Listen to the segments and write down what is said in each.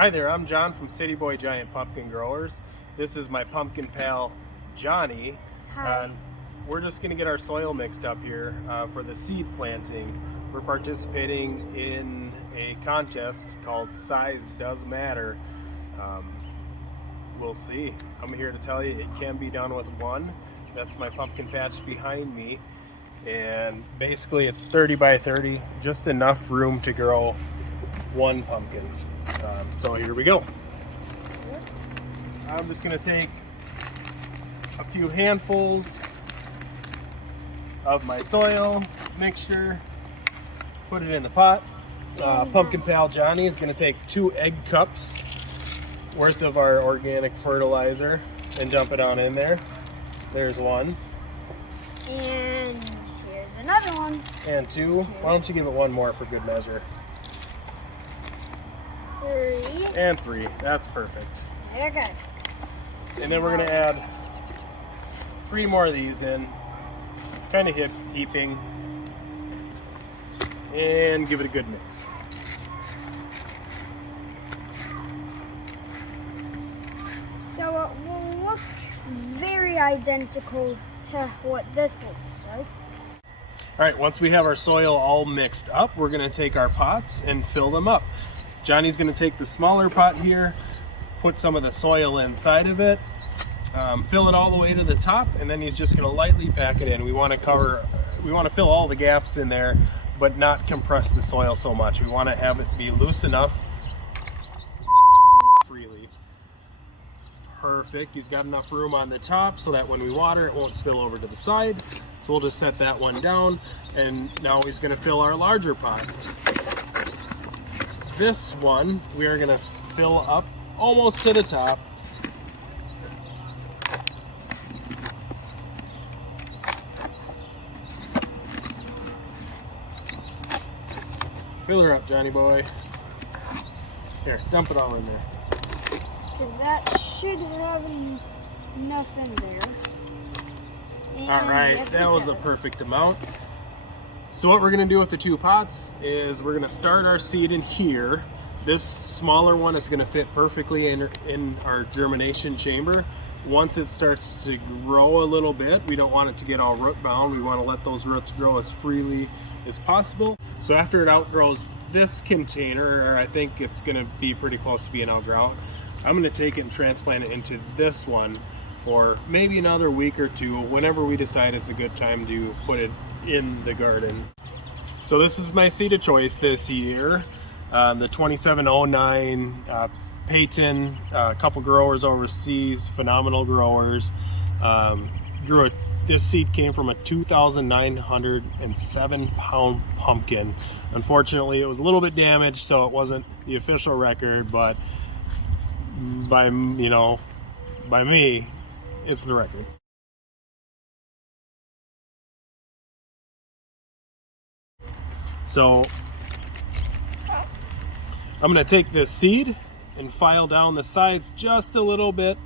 Hi there, I'm John from CityBoyGiants Pumpkin Growers. This is my pumpkin pal, Johnny. Hi. We're just going to get our soil mixed up here for the seed planting. We're participating in a contest called Size Does Matter. We'll see. I'm here to tell you it can be done with one. That's my pumpkin patch behind me. And basically it's 30 by 30, just enough room to grow one pumpkin. So here we go. I'm just going to take a few handfuls of my soil mixture, put it in the pot. Pumpkin pal Johnny is going to take 2 egg cups worth of our organic fertilizer and dump it on in there. There's one. And here's another one. And 2. Why don't you give it one more for good measure? 3. And 3. That's perfect. Okay. And then we're going to add 3 more of these in, kind of heaping, and give it a good mix. So it will look very identical to what this looks like. All right, once we have our soil all mixed up, we're going to take our pots and fill them up. Johnny's going to take the smaller pot here, put some of the soil inside of it, fill it all the way to the top, and then he's just going to lightly pack it in. We want to fill all the gaps in there, but not compress the soil so much. We want to have it be loose enough freely. Perfect. He's got enough room on the top so that when we water, it won't spill over to the side. So we'll just set that one down, and now he's going to fill our larger pot. This one we are going to fill up almost to the top. Fill her up, Johnny boy. Here, dump it all in there. Because that should have enough in there. And All right, yes, that was a perfect amount. So what we're going to do with the 2 pots is we're going to start our seed in here. This smaller one is going to fit perfectly in our germination chamber. Once it starts to grow a little bit, we don't want it to get all root bound. We want to let those roots grow as freely as possible. So after it outgrows this container, or I think it's going to be pretty close to being outgrown, I'm going to take it and transplant it into this one for maybe another week or 2, whenever we decide it's a good time to put it in the garden. So this is my seed of choice this year, the 2709 Peyton. A couple growers overseas, phenomenal growers. This seed came from a 2,907 pound pumpkin. Unfortunately, it was a little bit damaged, so it wasn't the official record, but by me, it's the record. So I'm going to take this seed and file down the sides just a little bit,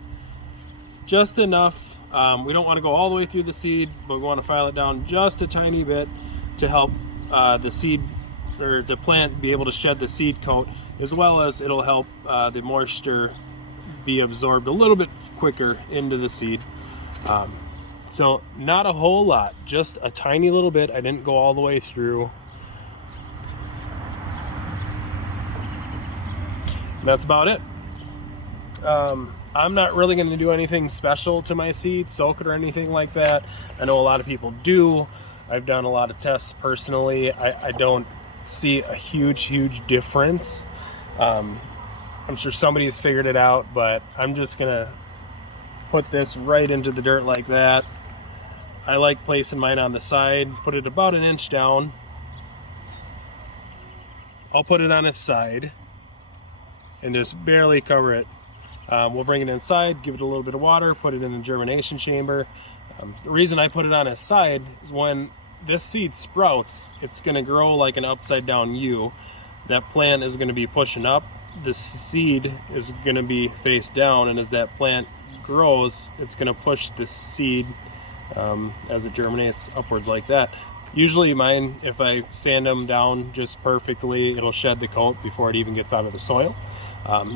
just enough. We don't want to go all the way through the seed, but we want to file it down just a tiny bit to help the seed or the plant be able to shed the seed coat, as well as it'll help the moisture be absorbed a little bit quicker into the seed. So not a whole lot, just a tiny little bit. I didn't go all the way through. And that's about it. I'm not really going to do anything special to my seed, soak it or anything like that. I know a lot of people do. I've done a lot of tests personally. I don't see a huge difference. I'm sure somebody's figured it out, but I'm just gonna put this right into the dirt like that. I like placing mine on the side, put it about 1 inch down. I'll put it on its side and just barely cover it. We'll bring it inside, give it a little bit of water, put it in the germination chamber. The reason I put it on its side is when this seed sprouts, it's going to grow like an upside down U. That plant is going to be pushing up. The seed is going to be face down, and as that plant grows, it's going to push the seed as it germinates upwards like that. Usually mine, if I sand them down just perfectly, it'll shed the coat before it even gets out of the soil.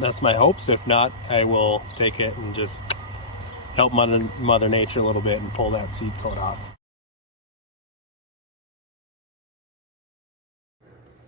That's my hopes. If not, I will take it and just help Mother Nature a little bit and pull that seed coat off.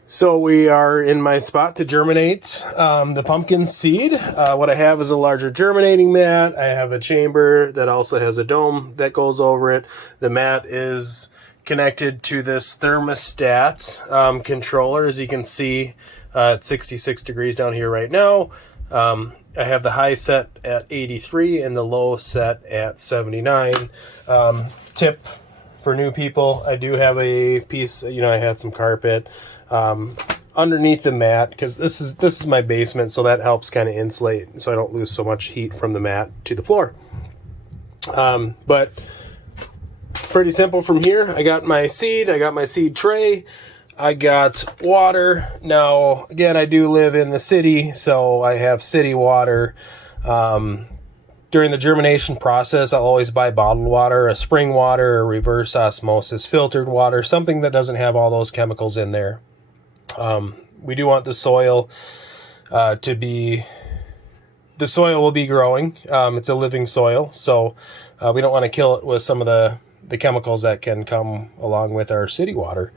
So we are in my spot to germinate the pumpkin seed. What I have is a larger germinating mat. I have a chamber that also has a dome that goes over it. The mat is connected to this thermostat controller. As you can see, it's 66 degrees down here right now. I have the high set at 83 and the low set at 79. Tip for new people, I do have a piece, I had some carpet underneath the mat, because this is my basement, so that helps kind of insulate so I don't lose so much heat from the mat to the floor. But pretty simple from here. I got my seed tray, I got water. Now again, I do live in the city, so I have city water. During the germination process, I'll always buy bottled water, a spring water, or reverse osmosis filtered water, something that doesn't have all those chemicals in there. We do want the soil the soil will be growing. It's a living soil, so we don't want to kill it with some of the chemicals that can come along with our city water.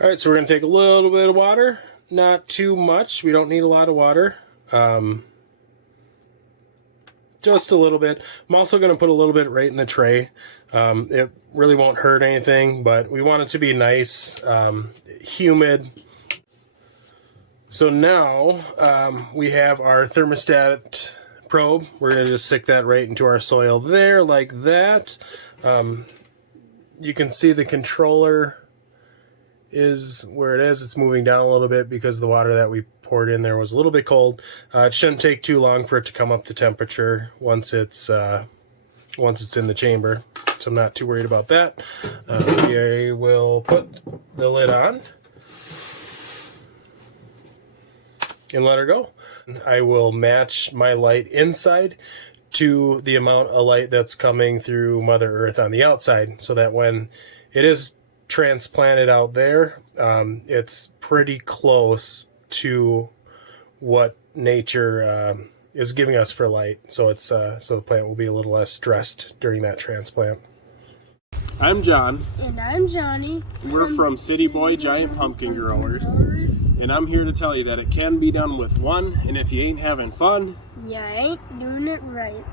All right, so we're going to take a little bit of water, not too much. We don't need a lot of water. Just a little bit. I'm also going to put a little bit right in the tray. It really won't hurt anything, but we want it to be nice, humid. So now we have our thermostat probe. We're going to just stick that right into our soil there, like that. You can see the controller is where it is. It's moving down a little bit because the water that we poured in there was a little bit cold. It shouldn't take too long for it to come up to temperature once it's in the chamber, so I'm not too worried about that. I will put the lid on and let her go. I will match my light inside to the amount of light that's coming through Mother Earth on the outside, so that when it is transplanted out there, it's pretty close to what nature is giving us for light. So it's so the plant will be a little less stressed during that transplant. I'm John. And I'm Johnny. We're from City Boy Giant Pumpkin Growers. And I'm here to tell you that it can be done with one, and if you ain't having fun, you ain't doing it right.